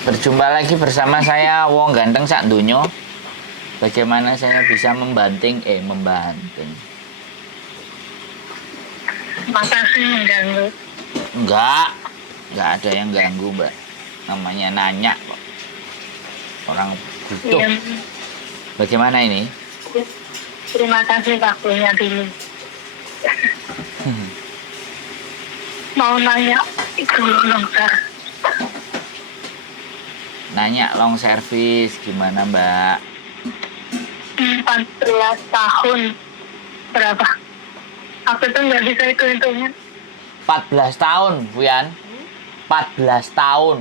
Berjumpa lagi bersama saya Wong Ganteng Sak Dunyo. Bagaimana saya bisa membanting? Makasih mengganggu. Enggak, enggak ada yang ganggu, Mbak. Namanya nanya kok. Orang butuh. Iya, Bagaimana ini? terima kasih waktunya dulu. Mau nanya itu longgar. Nanya long service gimana, Mbak? 14 tahun berapa? Aku tuh nggak bisa hitungnya. 14 tahun, Fuyan. 14 tahun.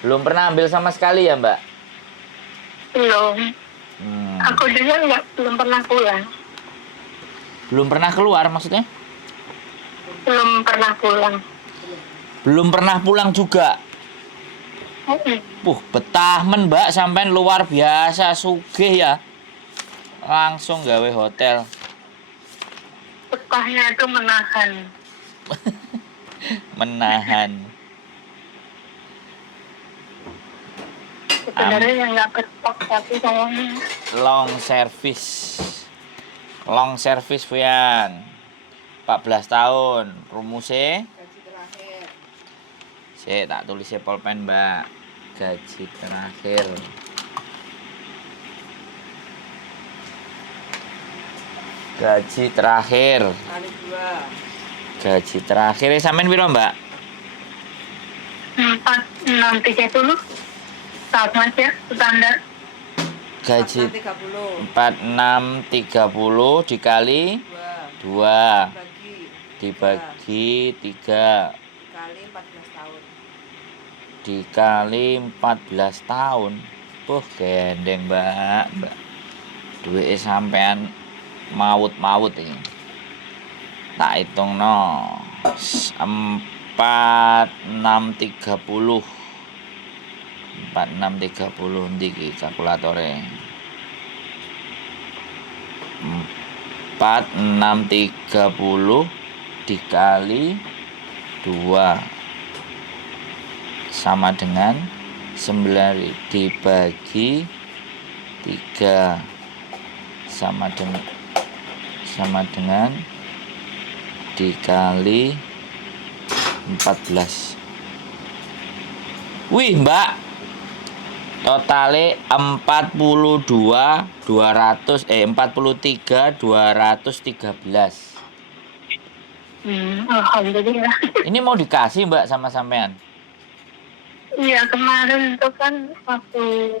Belum pernah ambil sama sekali ya, Mbak? Belum. Hmm. Aku juga belum pernah pulang. Belum pernah keluar maksudnya? Belum pernah pulang. Belum pernah pulang juga. Betah men, Mbak, sampean luar biasa sugih ya. Langsung gawe hotel. Betahnya itu menahan. Menahan. Sebenarnya yang nggak betah tapi sayangnya. Long service Fuyan. 14 tahun. Rumusnya? Saya tak tulis pulpen, Mbak. Gaji terakhir. Gaji terakhir. Gaji terakhir sampean piro, Mbak? 4.630 sama aja standar. Gaji 4630 dikali 2 dibagi 3 dikali 14 tahun. Gendeng, Mbak. Duit sampean maut ini. Tak hitung no. 4630 ndiki kalkulatore. 4630 dikali 2 sama dengan 9 dibagi 3 sama dengan dikali 14. Wih, Mbak. Totale 43.213. Alhamdulillah. Ini mau dikasih, Mbak, sama sampean? Iya, kemarin itu kan waktu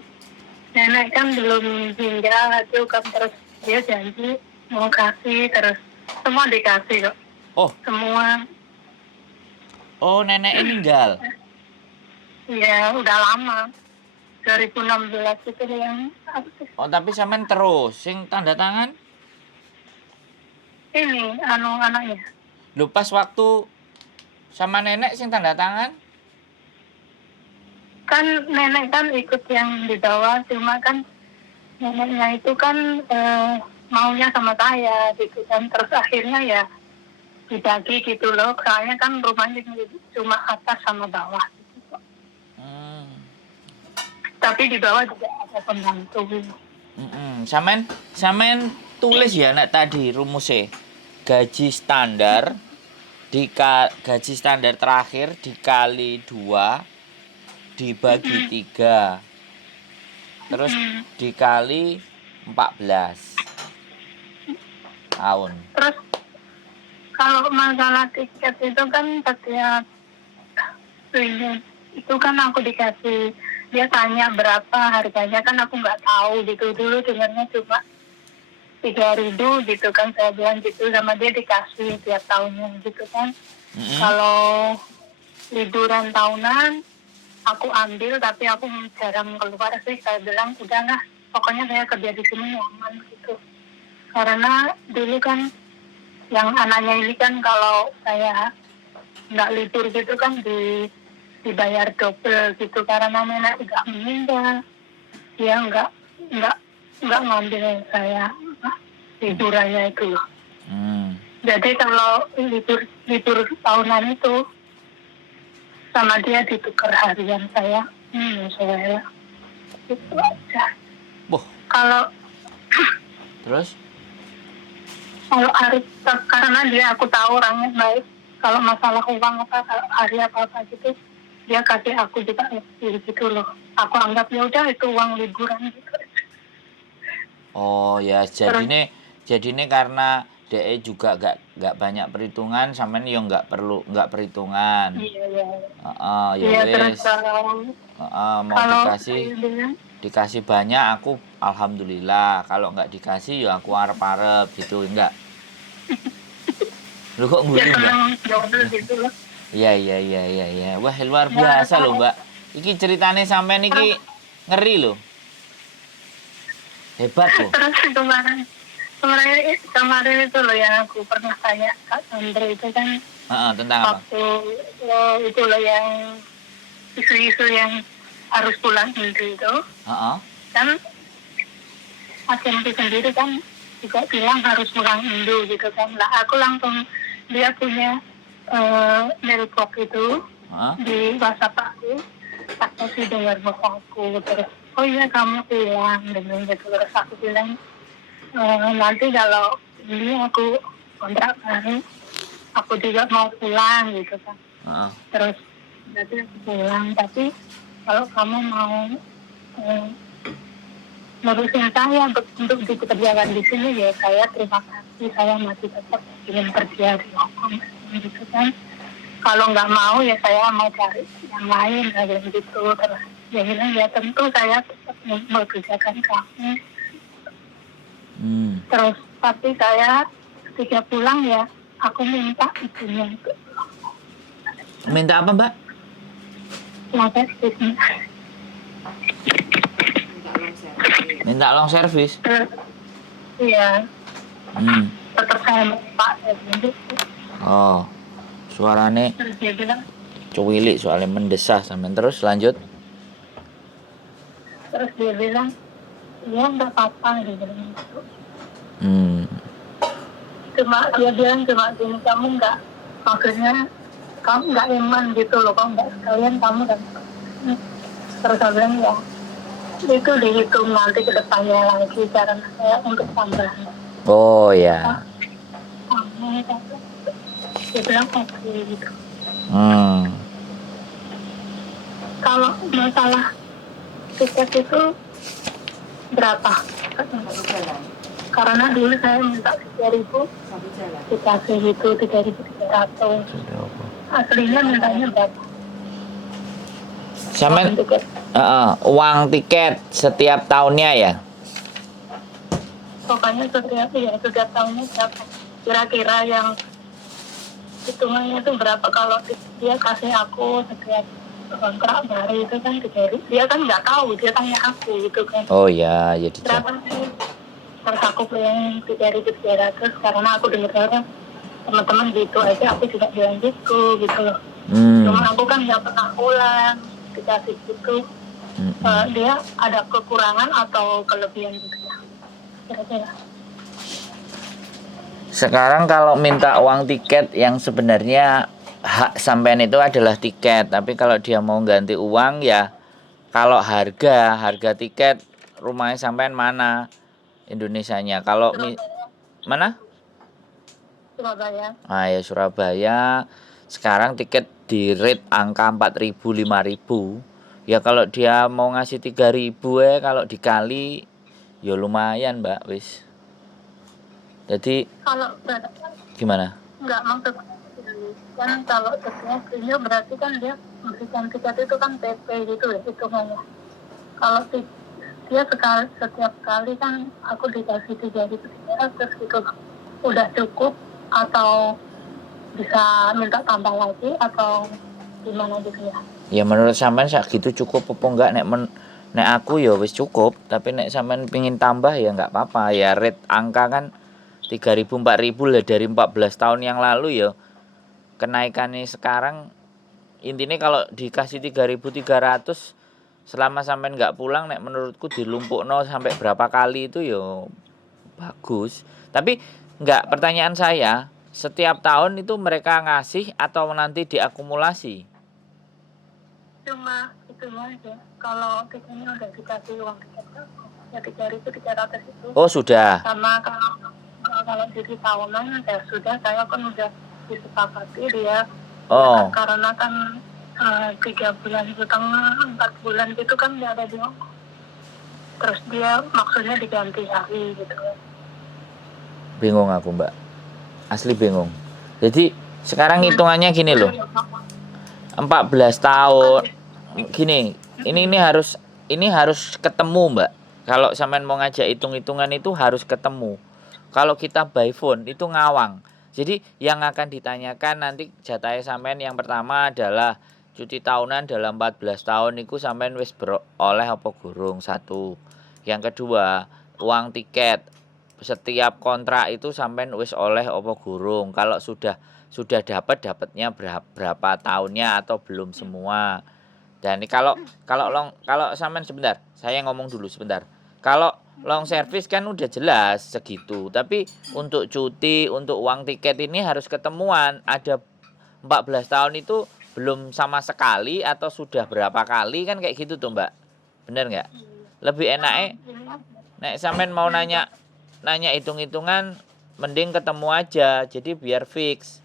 nenek kan belum tinggal itu kan, terus dia janji mau kasih, terus semua dikasih kok. Oh. Semua. Oh, nenek meninggal. Iya, udah lama. 2016 itu yang. Oh, tapi sampean terus sing tanda tangan? Ini anaknya. Lho, pas waktu sama nenek sing tanda tangan? Kan nenek kan ikut yang di bawah, cuma kan neneknya itu kan maunya sama saya gitu kan, terus akhirnya ya dibagi gitu loh, soalnya kan rumahnya cuma atas sama bawah gitu. Tapi di bawah juga ada pembantu gitu. Samen tulis ya nak tadi rumusnya. Gaji standar gaji standar terakhir dikali 2 dibagi 3 terus dikali 14 tahun. Terus kalau masalah tiket itu kan setiap itu kan aku dikasih, dia tanya berapa harganya, kan aku nggak tahu gitu, dulu dengarnya cuma 3.000 gitu kan, saya bilang gitu sama dia, dikasih tiap tahunnya gitu kan. Kalau liburan tahunan aku ambil, tapi aku jarang keluar sih, saya bilang udahlah, pokoknya saya kerja di sini nyaman gitu. Karena dulu kan yang anaknya ini kan kalau saya nggak libur gitu kan dibayar double gitu, karena nenek nggak meninggal, dia nggak ngambil saya liburannya itu loh. Jadi kalau libur tahunan itu sama dia ditukar harian saya. Saya itu aja. Boh, Kalau terus? kalau hari karena dia aku tahu orangnya baik. Kalau masalah uang apa kalau hari apa gitu dia kasih aku juga gitu loh. Aku anggap ya udah itu uang liburan gitu. Oh ya, Terus jadi nih karena DE juga gak banyak perhitungan, sampean yo nggak perhitungan. iya ya. Ya Iya terus wes. Mau kalau saya bilang dikasih banyak aku alhamdulillah, kalau nggak dikasih ya aku arep-arep gitu, enggak. Lu kok ya nguli, Mbak? senang jodoh gitu loh. Iya. Wah, luar Ya, biasa loh, Mbak. Iki ceritane sampean iki ngeri loh. Hebat loh. terus kemarin itu loh yang aku pernah tanya Kak Sandra itu kan Tentang apa? waktu itu loh yang isu-isu yang harus pulang itu Heeh. kan agensi sendiri kan juga bilang harus pulang Indo gitu kan lah aku langsung dia punya mailbox itu Heeh. di WhatsApp aku sih dengar aku terus oh iya kamu pulang dengan gitu terus aku bilang nanti kalau ini aku kontrak baru aku juga mau pulang gitu kan Heeh. terus berarti aku pulang tapi kalau kamu mau merusin saya untuk dipekerjakan di sini ya saya terima kasih saya masih tetap ingin kerja di Hongkong gitu kan kalau nggak mau ya saya mau cari yang lain kayak gitu terus dia bilang ya tentu saya tetap mengerjakan kamu terus tapi saya ketika pulang ya aku minta ibunya itu Minta apa, Mbak? servisnya Minta long service. iya Hmm. tetap saya minta gitu Oh. Suarane terus dia bilang cuwilik soalnya mendesah sampean, terus lanjut. terus dia bilang ya nggak apa-apa dia bilang gitu dia bilang cuma gini kamu nggak maksudnya kamu nggak iman gitu loh kamu nggak sekalian kamu dan terus saya bilang ya itu dihitung nanti ke depannya lagi cara saya untuk tambahan Oh ya. dia bilang oke gitu kalau masalah tiket itu berapa karena dulu saya minta 3.000 dikasih itu 3.300 aslinya mintanya berapa Sampean tiket uang tiket setiap tahunnya ya? pokoknya setiap tahunnya berapa kira-kira yang hitungannya itu berapa kalau dia kasih aku setiap kontrak baru itu kan dia kan nggak tahu dia tanya aku gitu kan Oh ya, jadi berapa sih terus aku bilang 3.300 karena aku dengar teman-teman gitu aja aku juga bilang gitu loh cuma aku kan nggak pernah pulang dikasih gitu dia ada kekurangan atau kelebihan gitu ya kira-kira sekarang kalau minta uang tiket yang sebenarnya hak sampean itu adalah tiket, tapi kalau dia mau ganti uang ya kalau harga tiket rumahnya sampean mana Indonesianya? Kalau mana? Surabaya. Ya Surabaya. Sekarang tiket di rate angka 4.000 5.000. Ya kalau dia mau ngasih 3.000 kalau dikali ya lumayan, Mbak, wis. Jadi kalau gimana? Enggak maksud kan kalau sebenarnya berarti kan dia memberikan tiket itu kan PP gitu ya hitungannya. Kalau dia setiap kali kan aku dikasih 3.300 gitu udah cukup atau bisa minta tambah lagi atau gimana gitu ya? Ya menurut sampean sak gitu cukup apa enggak nek aku ya wis cukup, tapi nek sampean pengin tambah ya enggak apa-apa. Ya rate angka kan 3.000 4.000 lah dari 14 tahun yang lalu ya. Kenaikannya sekarang intinya kalau dikasih 3.300 selama sampean enggak pulang nek menurutku dilumpukno sampai berapa kali itu ya bagus. Tapi enggak, pertanyaan saya, setiap tahun itu mereka ngasih atau nanti diakumulasi? cuma itu aja. Kalau tiketnya udah dikasih uang tiket ya 3.300 itu. Oh, sudah. Sama kalau jadi tahunan ya sudah, saya kan udah disepakati dia. Oh. Ya, karena kan 3,5 bulan, 4 bulan gitu kan nggak ada di Hongkong. Terus dia maksudnya diganti hari gitu. Bingung aku, Mbak. Asli bingung. Jadi sekarang hitungannya gini loh. 14 tahun. Gini, ini harus ketemu, Mbak. Kalau sampean mau ngajak hitung-hitungan itu harus ketemu. Kalau kita by phone itu ngawang. Jadi yang akan ditanyakan nanti jatahnya sampean yang pertama adalah cuti tahunan dalam 14 tahun itu sampean wis oleh apa gurung, satu. Yang kedua, uang tiket setiap kontrak itu sampean wis oleh apa gurung. Kalau sudah dapatnya berapa tahunnya atau belum semua. Dan ini kalau sampean sebentar, saya ngomong dulu sebentar. Kalau long service kan udah jelas segitu, tapi untuk cuti, untuk uang tiket ini harus ketemuan. Ada 14 tahun itu belum sama sekali atau sudah berapa kali kan kayak gitu tuh, Mbak. Bener nggak? Lebih enaknya nek sampean mau nanya hitung-hitungan mending ketemu aja, jadi biar fix.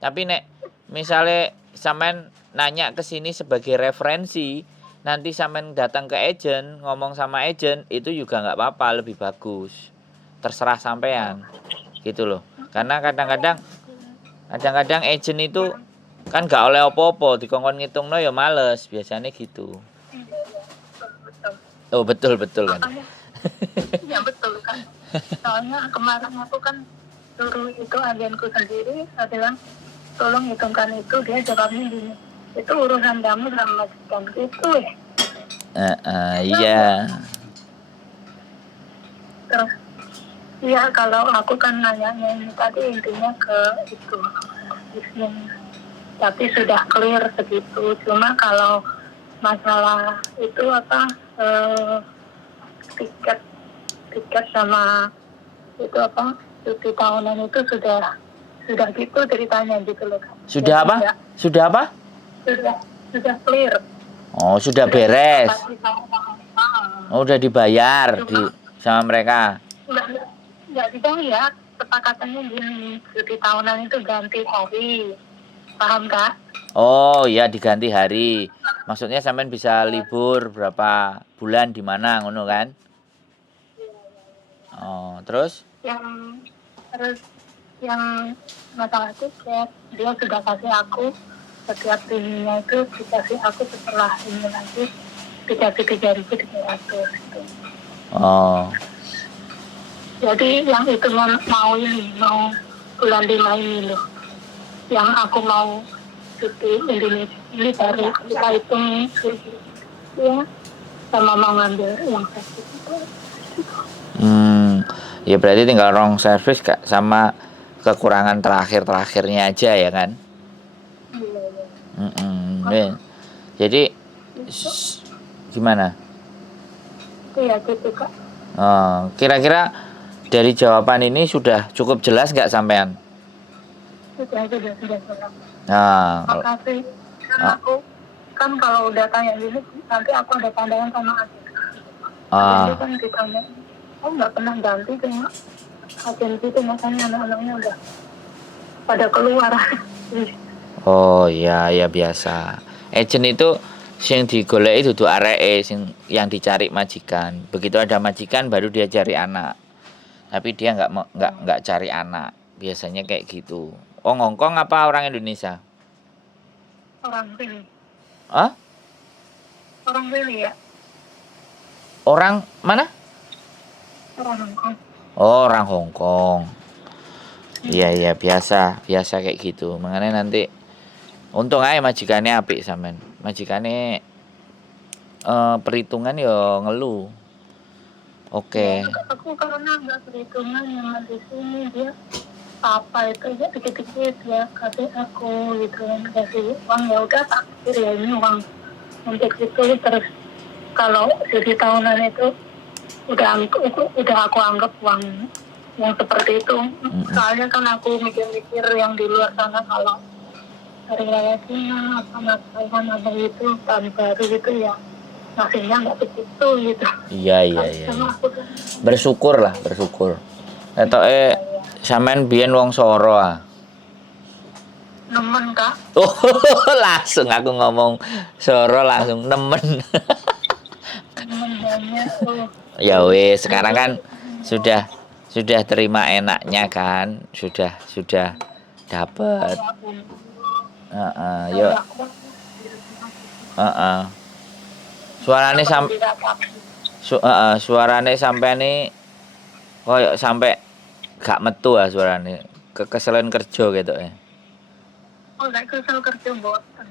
Tapi nek misalnya sampean nanya ke sini sebagai referensi, nanti sampean datang ke agent, ngomong sama agent, itu juga nggak apa-apa, lebih bagus. Terserah sampean. Gitu loh. Karena kadang-kadang agent itu kan nggak oleh opo-opo, dikongkon ngitungno ya males, biasanya gitu. Oh, betul kan. Ya betul kan. Soalnya kemarin aku kan suruh itu agenku sendiri, saya bilang tolong hitungkan itu, dia jawabnya gini, itu urusan kamu sama majikan gitu ya. Iya. Terus ya kalau aku kan nanyanya ini tadi intinya ke itu bisnis, tapi sudah clear segitu. Cuma kalau masalah itu apa tiket sama itu apa cuti tahunan itu sudah gitu ceritanya gitu loh. Sudah apa? Sudah apa? Sudah clear. Oh, sudah beres. Oh, udah dibayar sama mereka. Enggak dibayar. Kesepakatannya gini, cuti tahunan itu ganti hari. Paham Kak? Oh, ya diganti hari. Maksudnya sampean bisa libur berapa bulan di mana ngono kan? Oh, terus? Yang masalah tiket, dia sudah kasih aku setiap ininya itu dikasih aku setelah ini lagi dikasih 3.300 gitu. Oh. Jadi yang itu mau bulan 5 ini loh. Yang aku mau cuti Indonesia ini baru kita hitung ya sama mau ngambil uang service itu. Ya berarti tinggal wrong service Kak, sama kekurangan terakhirnya aja ya kan? Iya. Jadi gimana? Iya gitu Kak. Oh, kira-kira dari jawaban ini sudah cukup jelas nggak sampean? Sudah jelas. Nah, makasih. Karena aku kan kalau udah tanya gini nanti aku ada pandangan sama agen. Agen kan ditanya, nggak pernah ganti cuma agen itu, makanya anak-anaknya udah pada keluar. Oh ya biasa. Agent itu sing digoleki dudu areke sing yang dicari majikan. Begitu ada majikan baru dia cari anak. Tapi dia nggak cari anak. Biasanya kayak gitu. Oh, Hongkong apa orang Indonesia? Orang sini. Hah? Orang sini ya. Orang mana? Orang Hongkong. Oh, orang Hongkong. Iya biasa kayak gitu. Makanya nanti untung aja majikannya apik sampean. Majikannya perhitungan ya ngeluh. Oke. Aku karena nggak perhitungan yang di sini, dia apa itu ya dikit-dikit ya kasih aku gitu, kasih uang ya udah tak pikir ya ini uang untuk itu. Terus kalau jadi tahunan itu udah aku anggap uang yang seperti itu. Soalnya kan aku mikir-mikir yang di luar sana, kalau hari raya Cina apa Natalan apa gitu tahun baru gitu ya ngasihnya nggak begitu gitu. Iya. Sama aku kan Bersyukur lah, bersyukur. Etoke sampean biyen wong Soro ah. nemen kak. Oh, langsung aku ngomong Soro langsung nemen. Nemen banyak tuh. Ya wes, sekarang kan sudah terima enaknya kan, sudah dapat. Heeh, yo. Heeh. Suarane suarane sampean nih koyo sampai gak metu ah suarane. Kekeselan kerja gitu ya. Oh nggak kesel kerja bosan.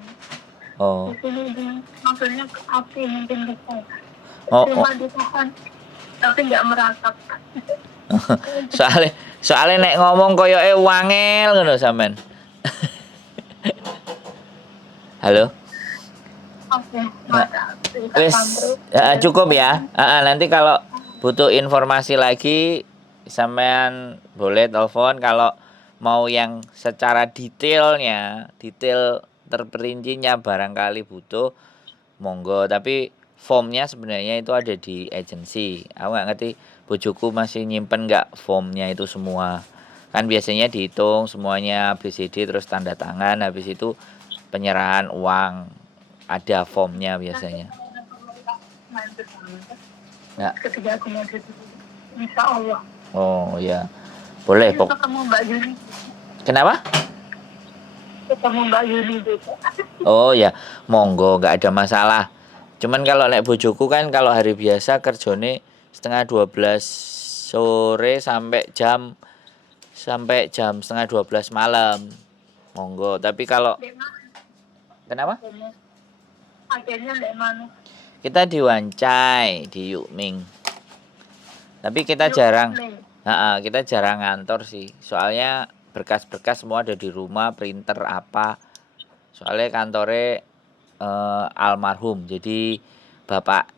Oh. Di sini maksudnya api mungkin kesel. Oh, Cuma ditahan tapi nggak merasap. soalnya nek ngomong koyoke wangel ngono sampean. Halo. Oke, mantap. Wis, cukup ya. Nanti kalau butuh informasi lagi sampean boleh telepon kalau mau yang secara detail terperincinya barangkali butuh monggo, tapi formnya sebenarnya itu ada di agensi. Aku nggak ngerti bojoku masih nyimpen nggak formnya itu semua. Kan biasanya dihitung semuanya ABCD terus tanda tangan, habis itu penyerahan uang. Ada formnya biasanya. Ya. Ketika aku mau gitu, insya Allah. Oh ya, boleh pok. Ketemu Mbak Yuni. Kenapa? Ketemu Mbak Yuni juga. Oh ya, monggo, nggak ada masalah. Cuman kalau nek bojoku kan kalau hari biasa kerjone setengah 12 sore sampai jam setengah 12 malam. Monggo, tapi kalau kenapa? Akhirnya di mana? Kita di Wancai, di Yukming. Tapi kita jarang ngantor sih. Soalnya berkas-berkas semua ada di rumah, printer apa. Soalnya kantore almarhum. Jadi bapak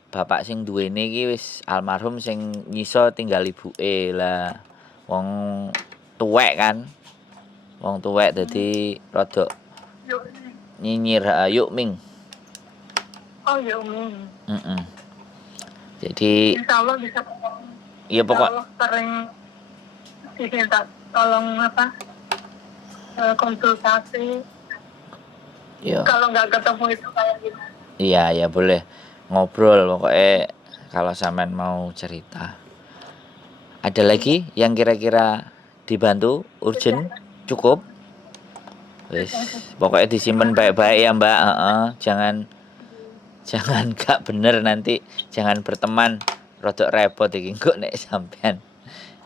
sing duwene iki wis almarhum, sing nyiso tinggal ibuke lah. Wong tuwek kan. Wong tuwek dadi rada nyinyir Yukming. Oh Yukming. Jadi insya Allah bisa. Iya pokok. Sering diminta tolong konsultasi. Iya. Kalau nggak ketemu itu kayak gimana? Iya boleh ngobrol pokoknya kalau sampean mau cerita. Ada lagi yang kira-kira dibantu urgent? Cukup? Wis, pokoknya disimpan baik-baik ya Mbak. Jangan gak bener nanti, jangan berteman rodok repot iki kok nek sampean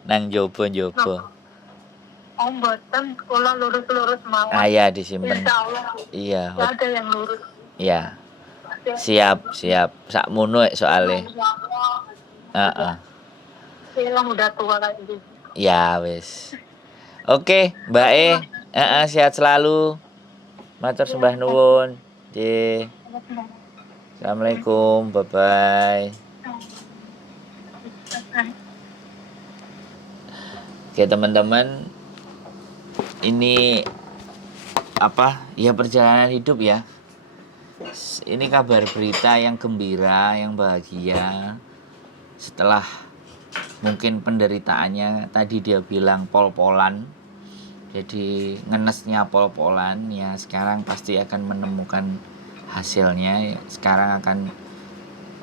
nang jobo-jobo. Oh mboten, kula lurus-lurus mawon. Ya disimpan. Insyaallah. Iya. Gak ada yang lurus. Iya. Siap. Sakmono soalnya. Film udah tua kayak gitu. Ya wis. Oke, Mbak sehat selalu. Matur sembah nuwun. Nggih. Assalamualaikum, bye-bye. Oke teman-teman, ini ya perjalanan hidup ya. Ini kabar berita yang gembira, yang bahagia. Setelah mungkin penderitaannya, tadi dia bilang pol-polan. Jadi ngenesnya pol-polan ya, sekarang pasti akan menemukan hasilnya. Sekarang akan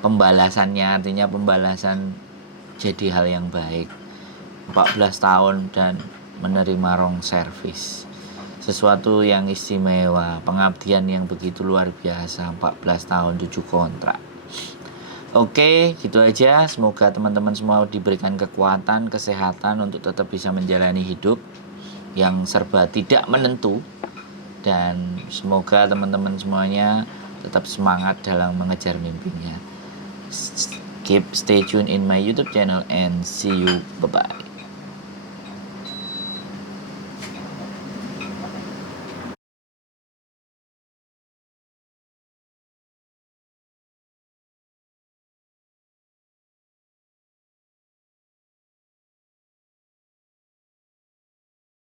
pembalasannya, artinya pembalasan jadi hal yang baik. 14 tahun dan menerima wrong service, sesuatu yang istimewa, pengabdian yang begitu luar biasa. 14 tahun 7 kontrak. Oke, gitu aja. Semoga teman-teman semua diberikan kekuatan, kesehatan untuk tetap bisa menjalani hidup yang serba tidak menentu. Dan semoga teman-teman semuanya tetap semangat dalam mengejar mimpinya. Stay tuned in my YouTube channel and see you. Bye-bye.